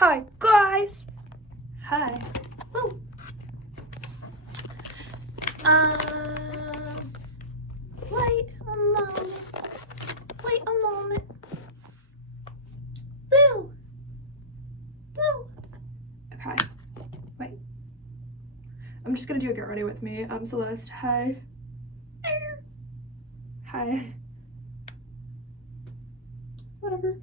Hi guys. Hi. Woo. Wait a moment. Wait a moment. Boo. Boo. Okay. Wait. I'm just gonna do a get ready with me. I'm Celeste. Hi. Hi. Whatever.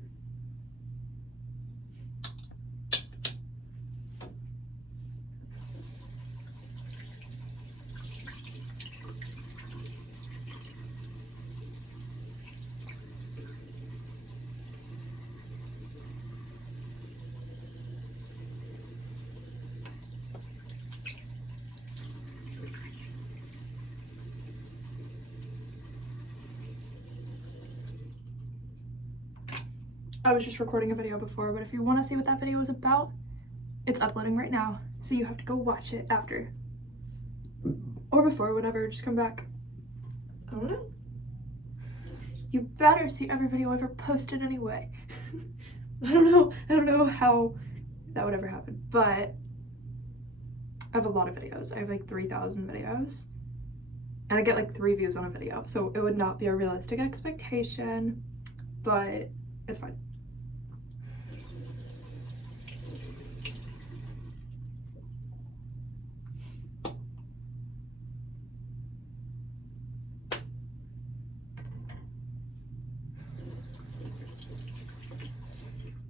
I was just recording a video before, but if you want to see what that video was about, it's uploading right now, so you have to go watch it after. Or before, whatever, just come back. I don't know. You better see every video I've ever posted anyway. I don't know how that would ever happen, but I have a lot of videos. I have like 3,000 videos. And I get like 3 views on a video, so it would not be a realistic expectation, but it's fine.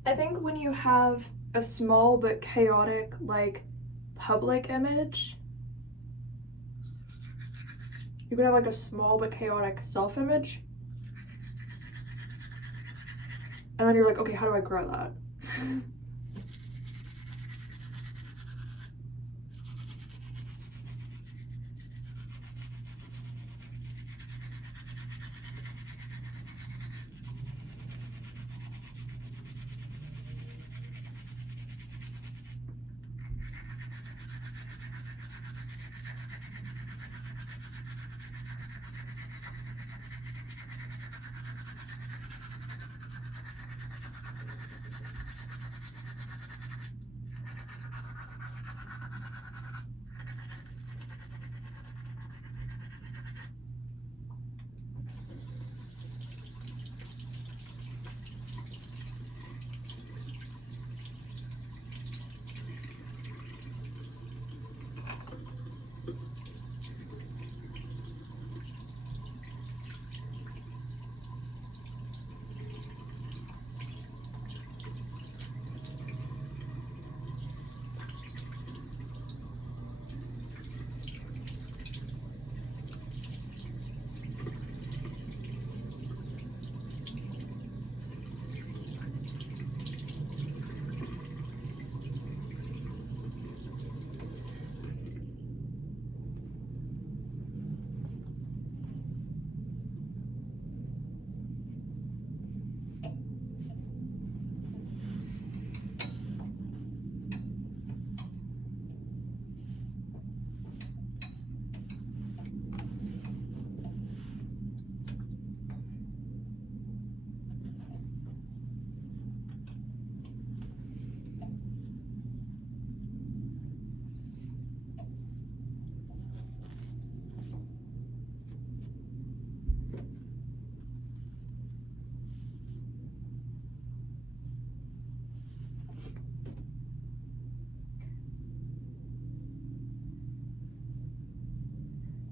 I think when you have a small but chaotic, like, public image, you could have like a small but chaotic self-image, and then you're like, okay, how do I grow that?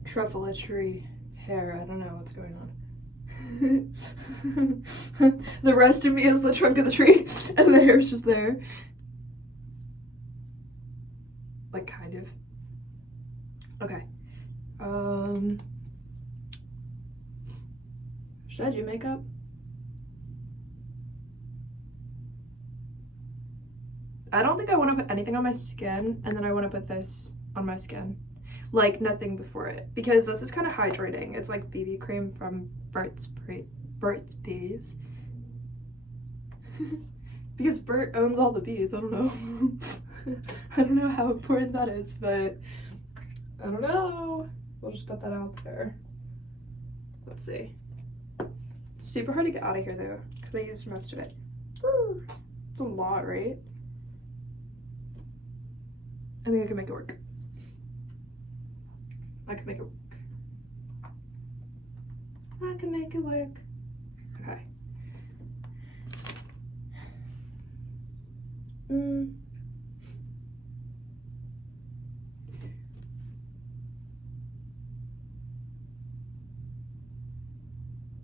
Truffle-tree hair, I don't know what's going on. The rest of me is the trunk of the tree, and the hair's just there. Like, kind of. Okay. Should I do makeup? I don't think I want to put anything on my skin, and then I want to put this on my skin. Like, nothing before it, because this is kind of hydrating. It's like BB cream from Burt's Bees. Because Bert owns all the bees. I don't know. I don't know how important that is, but I don't know. We'll just put that out there. Let's see. It's super hard to get out of here though, because I used most of it. It's a lot, right? I think I can make it work. I can make it work. I can make it work. Okay.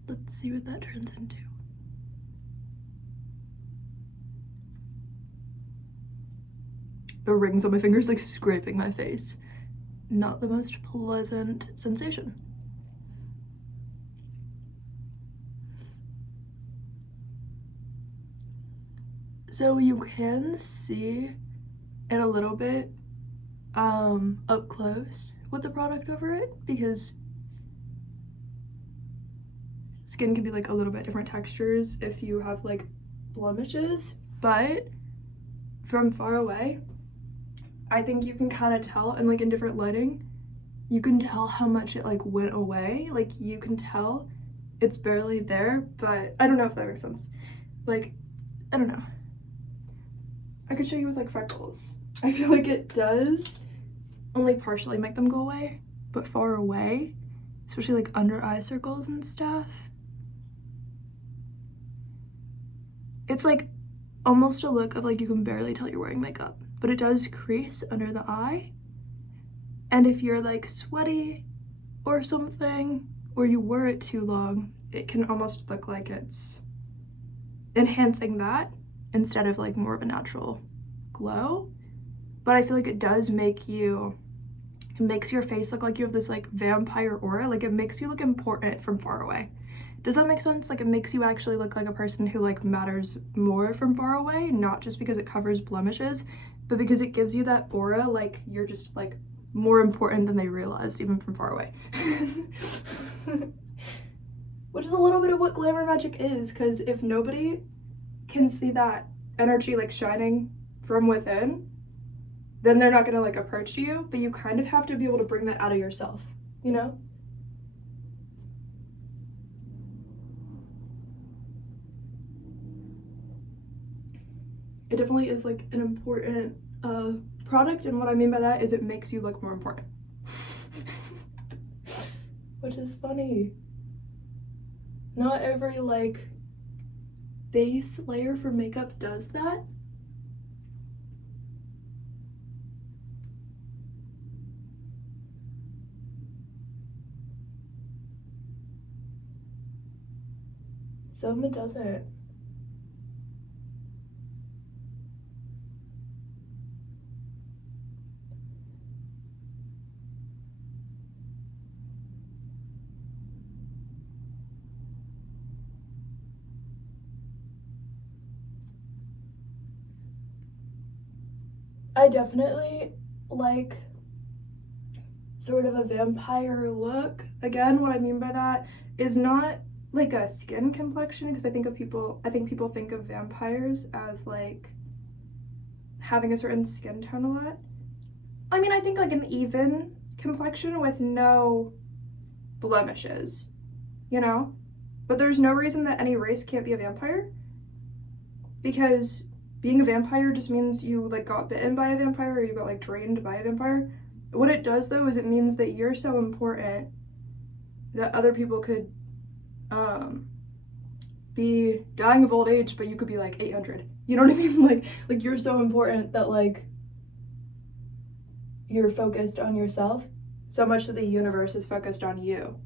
Let's see what that turns into. The rings on my fingers like scraping my face. Not the most pleasant sensation. So you can see it a little bit up close with the product over it, because skin can be like a little bit different textures if you have like blemishes, but from far away I think you can kind of tell, and like in different lighting you can tell how much it like went away. Like you can tell it's barely there, but I don't know if that makes sense. Like, I don't know. I could show you with like freckles. I feel like it does only partially make them go away, but far away, especially like under eye circles and stuff, it's like almost a look of like you can barely tell you're wearing makeup, but it does crease under the eye. And if you're like sweaty or something, or you wear it too long, it can almost look like it's enhancing that instead of like more of a natural glow. But I feel like it does make you, it makes your face look like you have this like vampire aura. Like it makes you look important from far away. Does that make sense? Like it makes you actually look like a person who like matters more from far away, not just because it covers blemishes, but because it gives you that aura like you're just like more important than they realized even from far away. Which is a little bit of what glamour magic is, because if nobody can see that energy like shining from within, then they're not gonna like approach you, but you kind of have to be able to bring that out of yourself, you know? It definitely is like an important product, and what I mean by that is it makes you look more important. Which is funny. Not every like base layer for makeup does that. Some doesn't. I definitely like sort of a vampire look. Again, what I mean by that is not like a skin complexion, because I think people think of vampires as like having a certain skin tone a lot. I mean, I think like an even complexion with no blemishes, you know? But there's no reason that any race can't be a vampire, because being a vampire just means you like got bitten by a vampire or you got like drained by a vampire. What it does though is it means that you're so important that other people could be dying of old age, but you could be like 800. You know what I mean? Like you're so important that like you're focused on yourself so much that the universe is focused on you.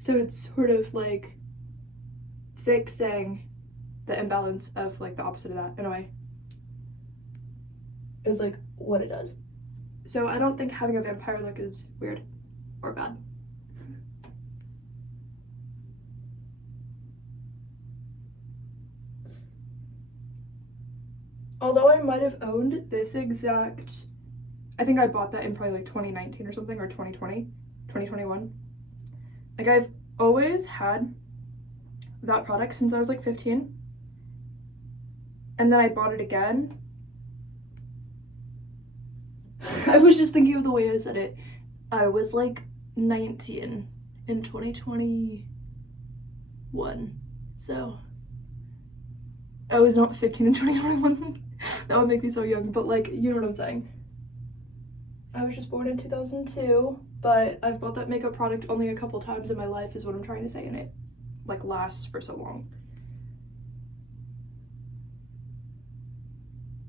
So it's sort of like fixing the imbalance of like the opposite of that in a way is like what it does. So I don't think having a vampire look is weird or bad. Although I might have owned this exact, I think I bought that in probably like 2019 or something, or 2020, 2021. Like I've always had that product since I was like 15. And then I bought it again. I was just thinking of the way I said it. I was like 19 in 2021. So I was not 15 in 2021. That would make me so young, but like, you know what I'm saying. I was just born in 2002, but I've bought that makeup product only a couple times in my life is what I'm trying to say, and it like lasts for so long.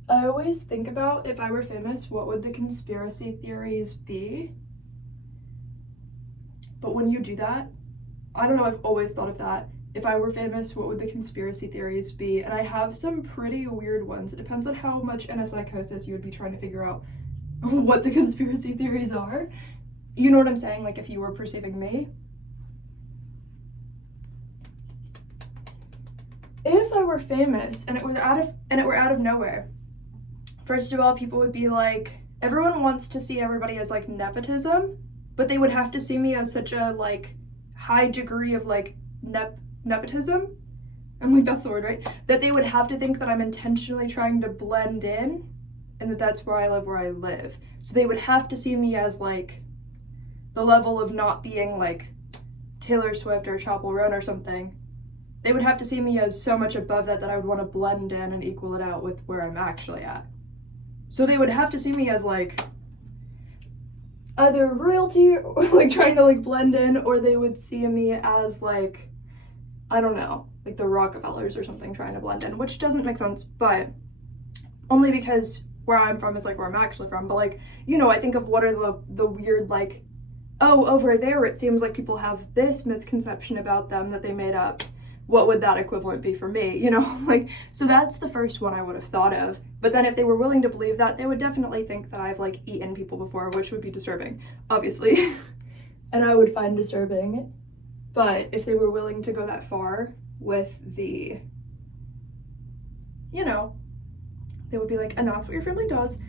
I always think about, if I were famous, what would the conspiracy theories be? But when you do that, I don't know, I've always thought of that. If I were famous, what would the conspiracy theories be? And I have some pretty weird ones. It depends on how much in a psychosis you would be trying to figure out what the conspiracy theories are. You know what I'm saying? Like if you were perceiving me. If I were famous and it were out of nowhere, first of all, people would be like, everyone wants to see everybody as like nepotism, but they would have to see me as such a like high degree of like nepotism. I'm like, that's the word, right? That they would have to think that I'm intentionally trying to blend in and that that's where I live. So they would have to see me as like the level of not being like Taylor Swift or Chappell Roan or something. They would have to see me as so much above that I would want to blend in and equal it out with where I'm actually at. So they would have to see me as like either royalty or like trying to like blend in, or they would see me as like, I don't know, like the Rockefellers or something trying to blend in, which doesn't make sense, but only because where I'm from is like where I'm actually from. But like, you know, I think of what are the weird like, oh, over there it seems like people have this misconception about them that they made up. What would that equivalent be for me, you know? Like, so that's the first one I would have thought of. But then if they were willing to believe that, they would definitely think that I've like eaten people before, which would be disturbing, obviously. And I would find disturbing. But if they were willing to go that far with the, you know, they would be like, and that's what your family does.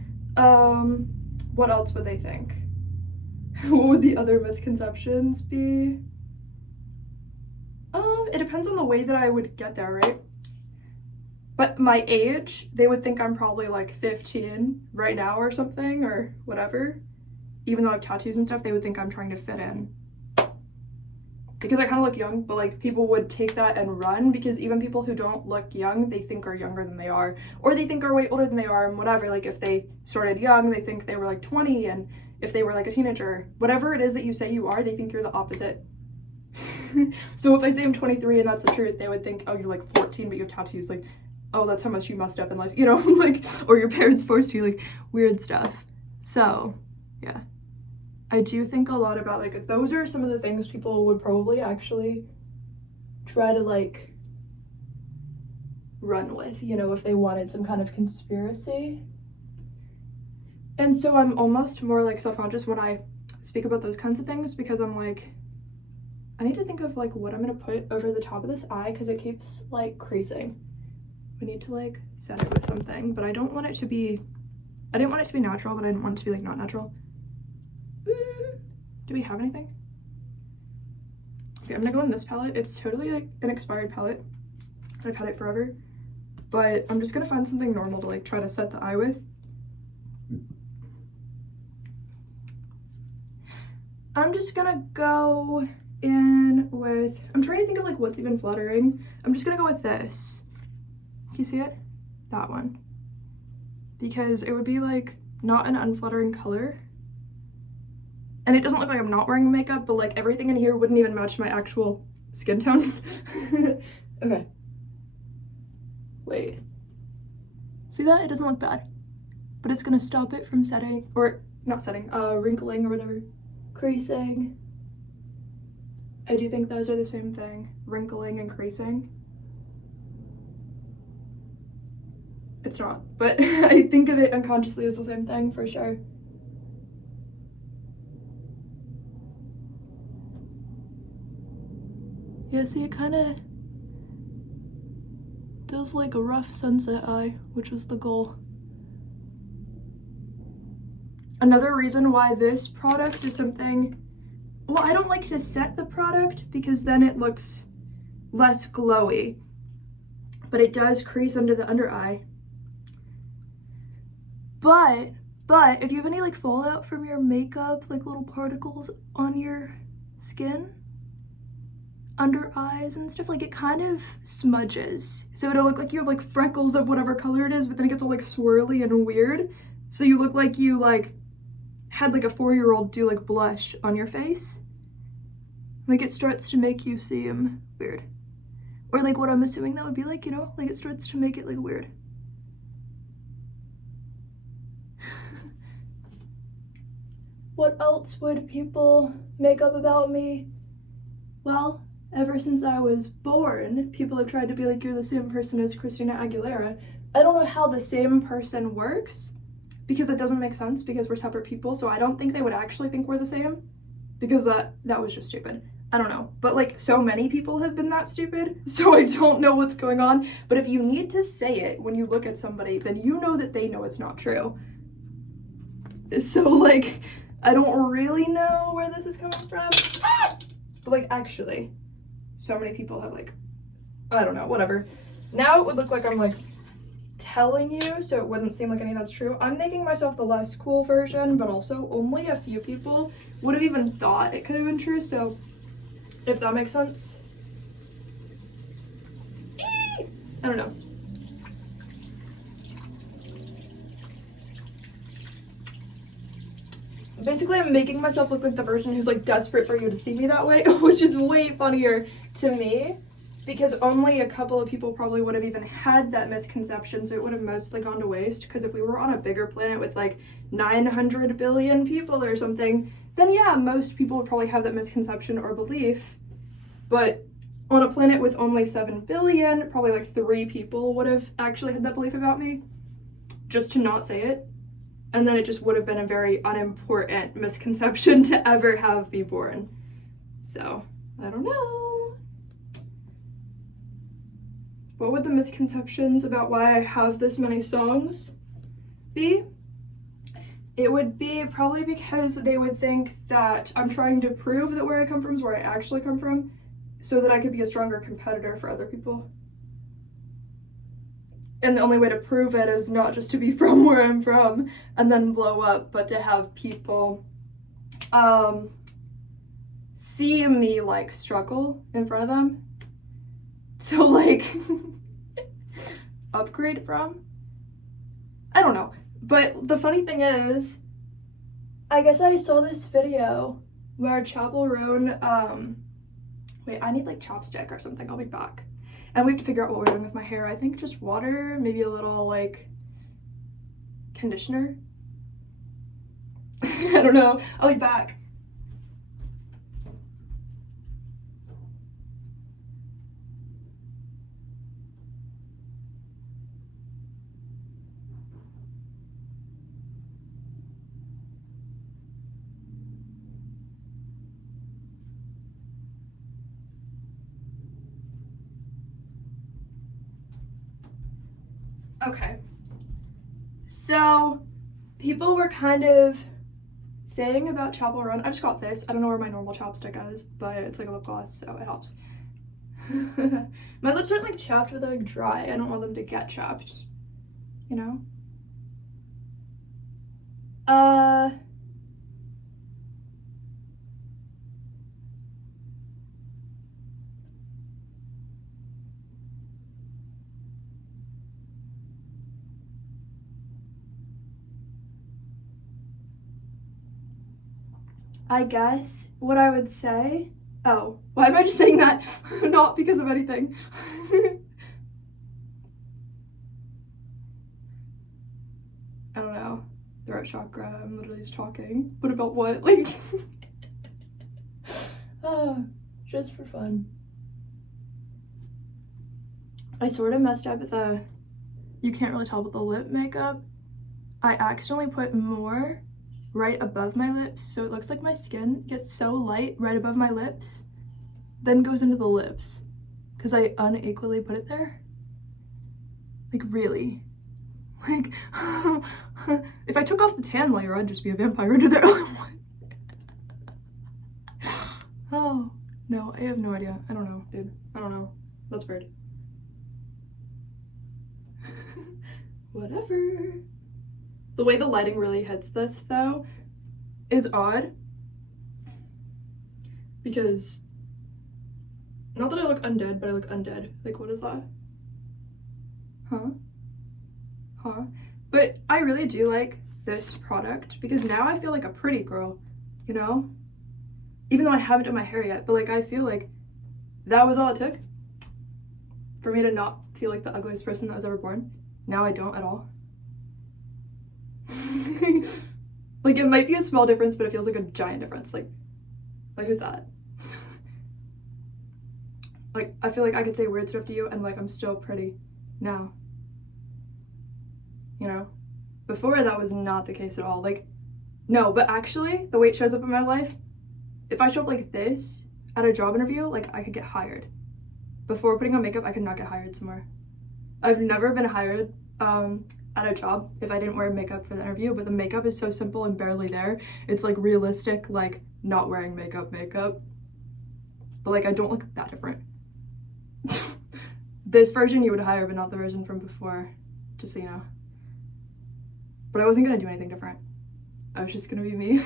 What else would they think? What would the other misconceptions be? It depends on the way that I would get there, right? But my age, they would think I'm probably like 15 right now or something or whatever. Even though I have tattoos and stuff, they would think I'm trying to fit in. Because I kind of look young, but like people would take that and run, because even people who don't look young, they think are younger than they are, or they think are way older than they are, and whatever. Like if they started young, they think they were like 20, and if they were like a teenager, whatever it is that you say you are, they think you're the opposite. So if I say I'm 23 and that's the truth, they would think, oh, you're like 14 but you have tattoos, like, oh, that's how much you messed up in life, you know? Like, or your parents forced you, like weird stuff. So yeah, I do think a lot about like, those are some of the things people would probably actually try to like run with, you know, if they wanted some kind of conspiracy. And so I'm almost more like self-conscious when I speak about those kinds of things, because I'm like, I need to think of like what I'm gonna put over the top of this eye, because it keeps like creasing. We need to like set it with something, but I didn't want it to be natural, but I didn't want it to be like not natural. Do we have anything? Okay, I'm gonna go in this palette. It's totally like an expired palette. I've had it forever, but I'm just gonna find something normal to like try to set the eye with. I'm just gonna go in with, I'm trying to think of like what's even flattering. I'm just gonna go with this. Can you see it? That one. Because it would be like not an unflattering color. And it doesn't look like I'm not wearing makeup, but like everything in here wouldn't even match my actual skin tone. Okay. Wait. See that? It doesn't look bad. But it's gonna stop it from setting, or not setting, wrinkling or whatever. Creasing. I do think those are the same thing, wrinkling and creasing. It's not, but I think of it unconsciously as the same thing for sure. Yeah, see, it kind of does like a rough sunset eye, which was the goal. Another reason why this product is something, well, I don't like to set the product because then it looks less glowy, but it does crease under the under eye. But if you have any like fallout from your makeup, like little particles on your skin, under eyes and stuff, like it kind of smudges. So it'll look like you have like freckles of whatever color it is, but then it gets all like swirly and weird. So you look like you like had like a 4-year-old do like blush on your face. Like it starts to make you seem weird. Or like what I'm assuming that would be like, you know, like it starts to make it like weird. What else would people make up about me? Well, ever since I was born, people have tried to be like, you're the same person as Christina Aguilera. I don't know how the same person works, because that doesn't make sense, because we're separate people, so I don't think they would actually think we're the same, because that was just stupid. I don't know, but like so many people have been that stupid, so I don't know what's going on. But if you need to say it when you look at somebody, then you know that they know it's not true. So like, I don't really know where this is coming from, but like actually, so many people have like, I don't know, whatever. Now it would look like I'm like telling you, so it wouldn't seem like any of that's true. I'm making myself the less cool version, but also only a few people would have even thought it could have been true, so if that makes sense. I don't know. Basically, I'm making myself look like the version who's like desperate for you to see me that way, which is way funnier to me, because only a couple of people probably would have even had that misconception, so it would have mostly gone to waste. Because if we were on a bigger planet with like 900 billion people or something, then yeah, most people would probably have that misconception or belief. But on a planet with only 7 billion, probably like 3 people would have actually had that belief about me, just to not say it. And then it just would have been a very unimportant misconception to ever have be born. So, I don't know. What would the misconceptions about why I have this many songs be? It would be probably because they would think that I'm trying to prove that where I come from is where I actually come from, so that I could be a stronger competitor for other people. And the only way to prove it is not just to be from where I'm from and then blow up, but to have people see me like struggle in front of them to like upgrade from. I don't know. But the funny thing is, I guess I saw this video where Chapel Roan, wait, I need like chopstick or something. I'll be back. And we have to figure out what we're doing with my hair. I think just water, maybe a little like conditioner. I don't know. I'll be back. Okay, so people were kind of saying about Chapel Roan. I just got this. I don't know where my normal chapstick is, but it's like a lip gloss, so it helps. My lips aren't like chapped, but they're like dry. I don't want them to get chapped, you know? I guess what I would say, oh, why am I just saying that? Not because of anything. I don't know. Throat chakra, I'm literally just talking. But about what? Like, just for fun. I sort of messed up with the, you can't really tell, but the lip makeup. I accidentally put more right above my lips, so it looks like my skin gets so light right above my lips, then goes into the lips, because I unequally put it there. Like, really. Like, if I took off the tan layer, I'd just be a vampire under there. Oh, no, I have no idea. I don't know, dude. I don't know. That's weird. Whatever. The way the lighting really hits this, though, is odd. Because Not that I look undead, but I look undead. Like, what is that? Huh? But I really do like this product because now I feel like a pretty girl, you know? Even though I haven't done my hair yet, but like I feel like that was all it took for me to not feel like the ugliest person that was ever born. Now I don't at all. Like it might be a small difference, but it feels like a giant difference. Like who's that? Like I feel like I could say weird stuff to you and like I'm still pretty now. You know? Before that was not the case at all. Like, no, but actually the way it shows up in my life, if I show up like this at a job interview, like I could get hired. Before putting on makeup, I could not get hired somewhere. I've never been hired at a job if I didn't wear makeup for the interview, but the makeup is so simple and barely there. It's like realistic, like not wearing makeup. But like I don't look that different. This version you would hire, but not the version from before, just so you know. But I wasn't gonna do anything different. I was just gonna be me.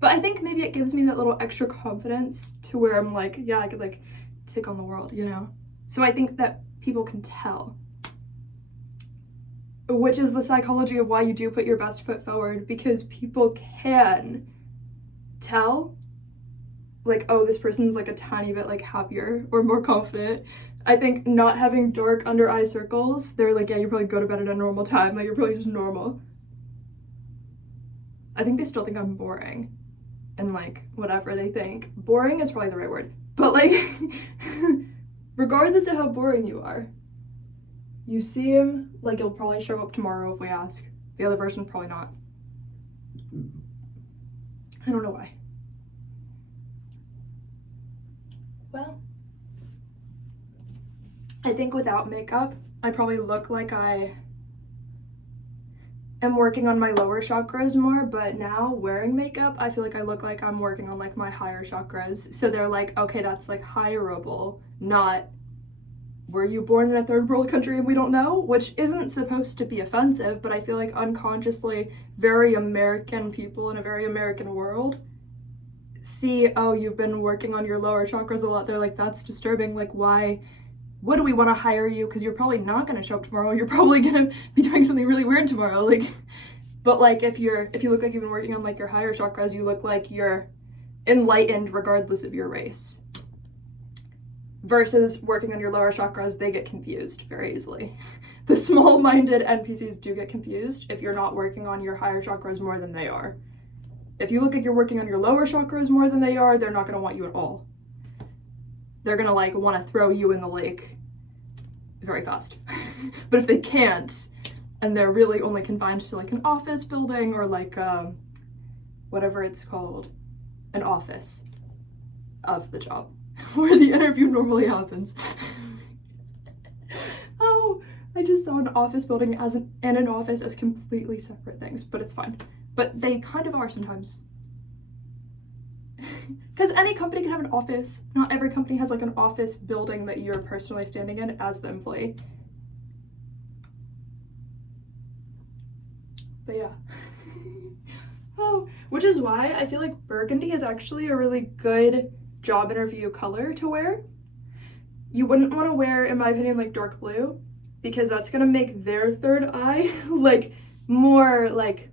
But I think maybe it gives me that little extra confidence to where I'm like, yeah, I could like take on the world, you know? So I think that people can tell. Which is the psychology of why you do put your best foot forward, because people can tell, like, oh, this person's like a tiny bit like happier or more confident. I think not having dark under eye circles, they're like, yeah, you probably go to bed at a normal time, like you're probably just normal. I think they still think I'm boring and like whatever they think. Boring is probably the right word. But like, regardless of how boring you are, you seem like you'll probably show up tomorrow if we ask. The other version, probably not. I don't know why. Well, I think without makeup, I probably look like I am working on my lower chakras more, but now wearing makeup, I feel like I look like I'm working on like my higher chakras. So they're like, okay, that's like hireable, not were you born in a third world country and we don't know? Which isn't supposed to be offensive, but I feel like unconsciously very American people in a very American world see, oh, you've been working on your lower chakras a lot. They're like, that's disturbing. Like, why would we want to hire you? Because you're probably not going to show up tomorrow. You're probably going to be doing something really weird tomorrow. Like, but like if you look like you've been working on like your higher chakras, you look like you're enlightened regardless of your race. Versus working on your lower chakras, they get confused very easily. The small-minded NPCs do get confused if you're not working on your higher chakras more than they are. If you look like you're working on your lower chakras more than they are, they're not going to want you at all. They're going to like want to throw you in the lake very fast. But if they can't, and they're really only confined to like an office building or like whatever it's called, an office of the job, where the interview normally happens. Oh, I just saw an office building and an office as completely separate things, but it's fine. But they kind of are sometimes. Because any company can have an office. Not every company has like an office building that you're personally standing in as the employee. But yeah. Oh, which is why I feel like burgundy is actually a really good job interview color to wear. You wouldn't want to wear, in my opinion, like dark blue, because that's gonna make their third eye like more like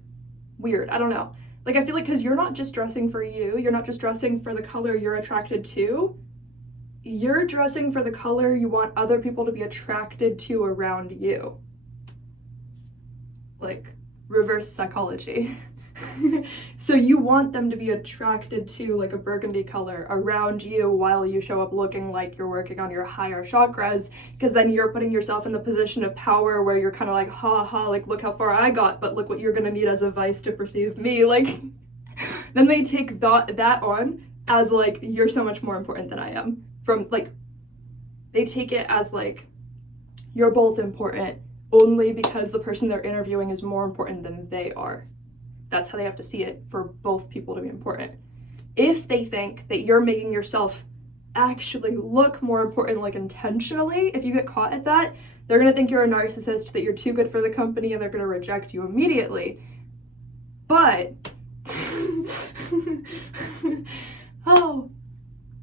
weird. I don't know. Like I feel like because you're not just dressing for you, you're not just dressing for the color you're attracted to, you're dressing for the color you want other people to be attracted to around you. Like reverse psychology. So you want them to be attracted to like a burgundy color around you while you show up looking like you're working on your higher chakras, because then you're putting yourself in the position of power where you're kind of like, ha ha, like look how far I got, but look what you're gonna need as a vice to perceive me. Like then they take that on as like you're so much more important than I am. From like they take it as like you're both important only because the person they're interviewing is more important than they are. That's how they have to see it for both people to be important. If they think that you're making yourself actually look more important, like intentionally, if you get caught at that, they're gonna think you're a narcissist, that you're too good for the company, and they're gonna reject you immediately. But,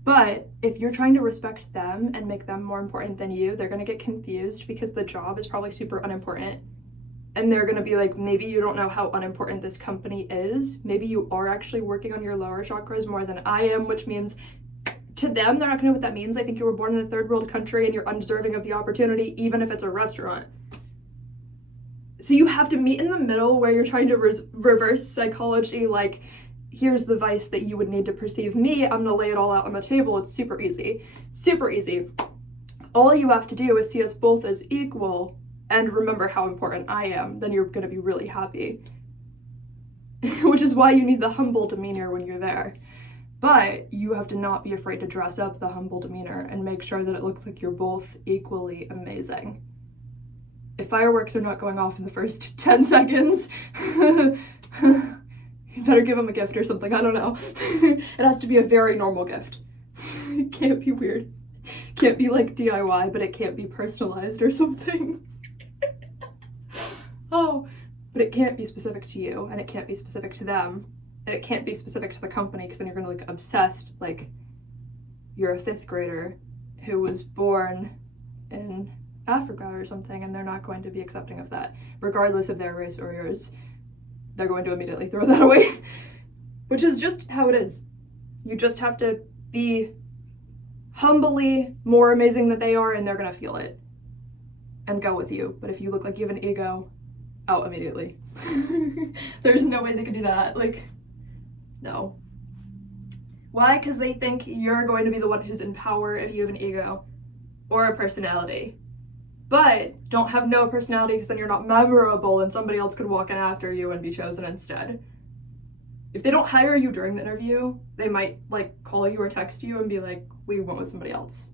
But if you're trying to respect them and make them more important than you, they're going to get confused because the job is probably super unimportant. And they're going to be like, maybe you don't know how unimportant this company is. Maybe you are actually working on your lower chakras more than I am, which means to them, they're not going to know what that means. I think you were born in a third world country and you're undeserving of the opportunity, even if it's a restaurant. So you have to meet in the middle where you're trying to reverse psychology, like, here's the vice that you would need to perceive me. I'm going to lay it all out on the table. It's super easy. Super easy. All you have to do is see us both as equal and remember how important I am. Then you're going to be really happy. Which is why you need the humble demeanor when you're there. But you have to not be afraid to dress up the humble demeanor and make sure that it looks like you're both equally amazing. If fireworks are not going off in the first 10 seconds, you better give them a gift or something, I don't know. It has to be a very normal gift. It can't be weird. Can't be like DIY, but it can't be personalized or something. Oh, but it can't be specific to you, and it can't be specific to them, and it can't be specific to the company, because then you're gonna look obsessed, like you're a 5th grader who was born in Africa or something, and they're not going to be accepting of that, regardless of their race or yours. They're going to immediately throw that away, which is just how it is. You just have to be humbly more amazing than they are, and they're gonna feel it and go with you. But if you look like you have an ego, out immediately. There's no way they could do that. Like, no. Why? Because they think you're going to be the one who's in power if you have an ego or a personality. But don't have no personality, because then you're not memorable and somebody else could walk in after you and be chosen instead. If they don't hire you during the interview, they might like call you or text you and be like, we went with somebody else.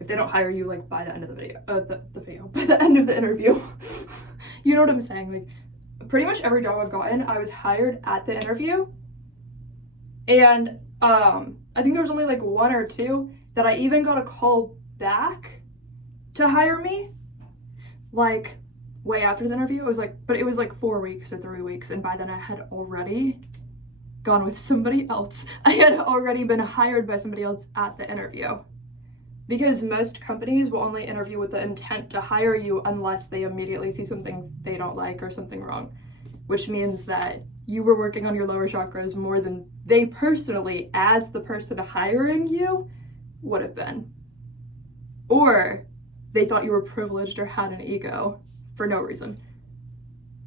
If they don't hire you like by the end of the video, by the end of the interview. You know what I'm saying? Like, pretty much every job I've gotten, I was hired at the interview. And I think there was only like 1 or 2 that I even got a call back to hire me, like way after the interview. It was like, but it was like 4 weeks or 3 weeks, and by then I had already gone with somebody else. I had already been hired by somebody else at the interview, because most companies will only interview with the intent to hire you unless they immediately see something they don't like or something wrong, which means that you were working on your lower chakras more than they personally, as the person hiring you, would have been. Or they thought you were privileged or had an ego for no reason.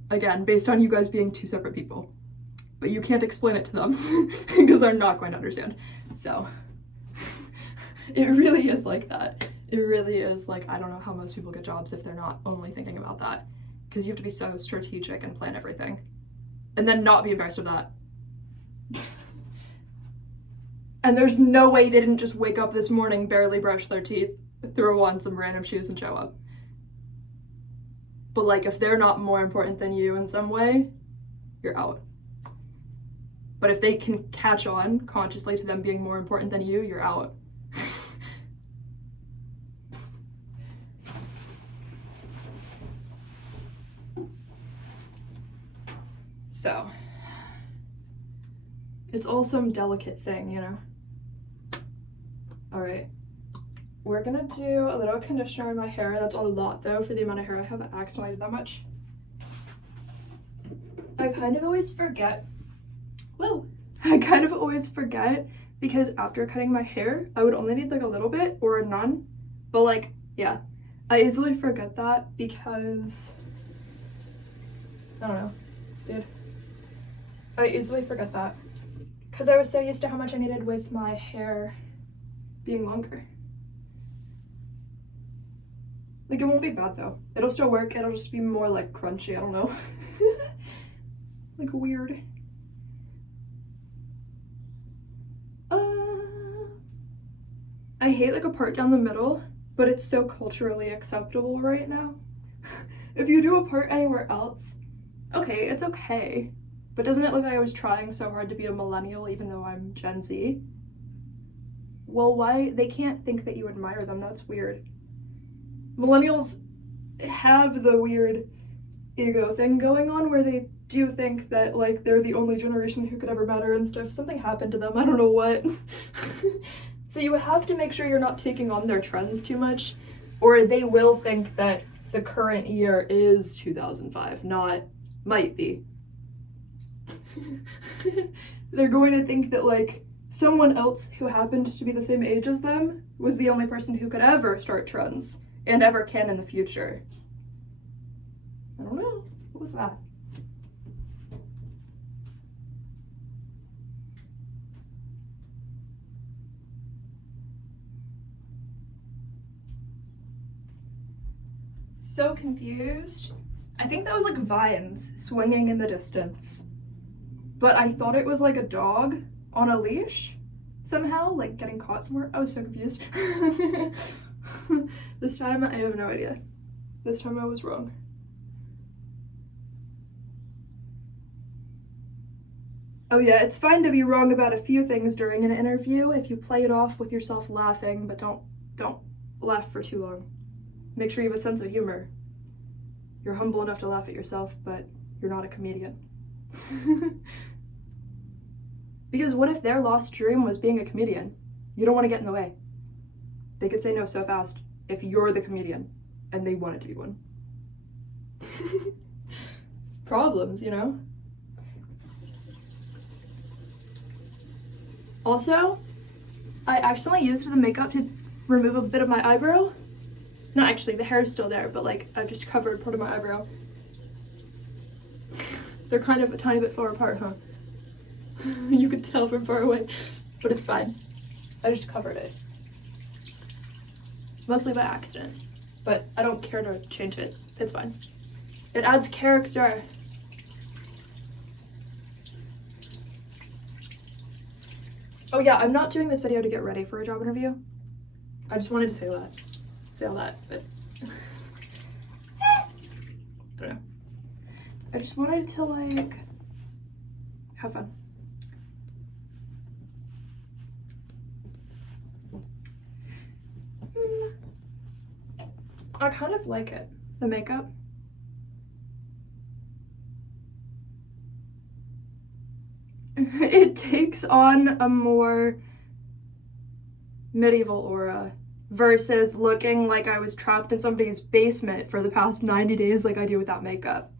Again, based on you guys being 2 separate people. But you can't explain it to them because they're not going to understand. So it really is like that. It really is like, I don't know how most people get jobs if they're not only thinking about that, because you have to be so strategic and plan everything and then not be embarrassed of that. And there's no way they didn't just wake up this morning, barely brush their teeth, throw on some random shoes and show up. But like, if they're not more important than you in some way, you're out. But if they can catch on consciously to them being more important than you, you're out. So, it's all some delicate thing, you know? All right, we're gonna do a little conditioner in my hair. That's a lot though for the amount of hair I have. I accidentally did that much. I kind of always forget because after cutting my hair, I would only need like a little bit or none. But like, yeah, I easily forget that because, I don't know, dude. I easily forget that because I was so used to how much I needed with my hair being longer. Like, it won't be bad though. It'll still work. It'll just be more like crunchy. I don't know. Like weird. I hate like a part down the middle, but it's so culturally acceptable right now. If you do a part anywhere else, okay, it's okay. But doesn't it look like I was trying so hard to be a millennial even though I'm Gen Z? Well, why? They can't think that you admire them. That's weird. Millennials have the weird ego thing going on where they do think that like they're the only generation who could ever matter and stuff. Something happened to them. I don't know what. So you have to make sure you're not taking on their trends too much, or they will think that the current year is 2005, not might be. They're going to think that like someone else who happened to be the same age as them was the only person who could ever start trends and ever can in the future. I don't know. What was that? So confused. I think that was like vines swinging in the distance. But I thought it was like a dog on a leash somehow, like getting caught somewhere. I was so confused. This time I have no idea. This time I was wrong. Oh yeah, it's fine to be wrong about a few things during an interview if you play it off with yourself laughing, but don't laugh for too long. Make sure you have a sense of humor. You're humble enough to laugh at yourself, but you're not a comedian. Because what if their lost dream was being a comedian? You don't want to get in the way. They could say no so fast if you're the comedian and they wanted to be one. Problems, you know? Also, I accidentally used the makeup to remove a bit of my eyebrow. Not actually, the hair is still there, but like I just covered part of my eyebrow. They're kind of a tiny bit far apart, huh? You could tell from far away, but it's fine. I just covered it. Mostly by accident, but I don't care to change it. It's fine. It adds character. Oh yeah, I'm not doing this video to get ready for a job interview. I just wanted to say all that, but I don't know. I just wanted to like have fun. I kind of like it, the makeup. It takes on a more medieval aura versus looking like I was trapped in somebody's basement for the past 90 days like I do without makeup.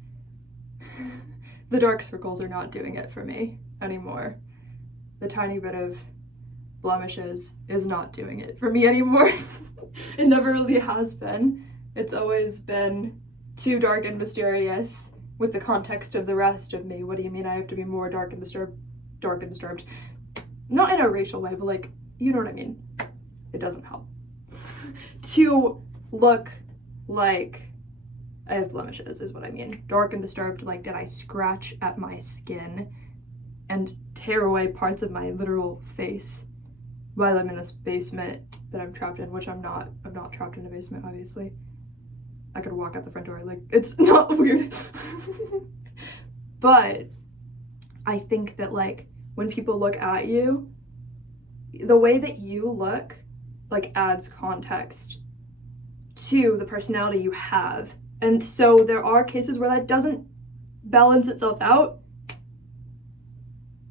The dark circles are not doing it for me anymore. The tiny bit of blemishes is not doing it for me anymore. It never really has been. It's always been too dark and mysterious with the context of the rest of me. What do you mean I have to be more dark and disturbed? Dark and disturbed. Not in a racial way, but like, you know what I mean. It doesn't help. To look like I have blemishes is what I mean. Dark and disturbed, like did I scratch at my skin and tear away parts of my literal face while I'm in this basement that I'm trapped in, which I'm not. I'm not trapped in a basement, obviously. I could walk out the front door, like, it's not weird. But I think that, like, when people look at you, the way that you look, like, adds context to the personality you have. And so there are cases where that doesn't balance itself out.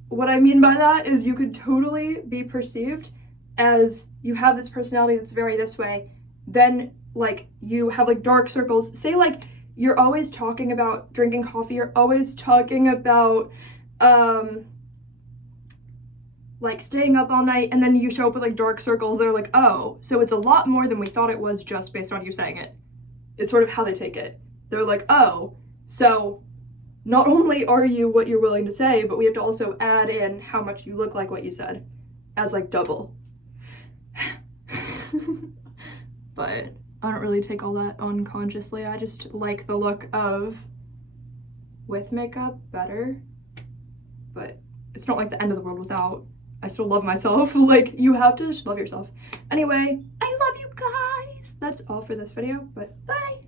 What I mean by that is you could totally be perceived as you have this personality that's very this way, then like you have like dark circles. Say like you're always talking about drinking coffee, you're always talking about like staying up all night, and then you show up with like dark circles. They're like, oh, so it's a lot more than we thought it was just based on you saying it. It's sort of how they take it. They're like, oh, so not only are you what you're willing to say, but we have to also add in how much you look like what you said as like double. But I don't really take all that unconsciously. I just like the look of with makeup better, but it's not like the end of the world without. I still love myself. Like, you have to just love yourself. Anyway, I love you guys. That's all for this video, but bye.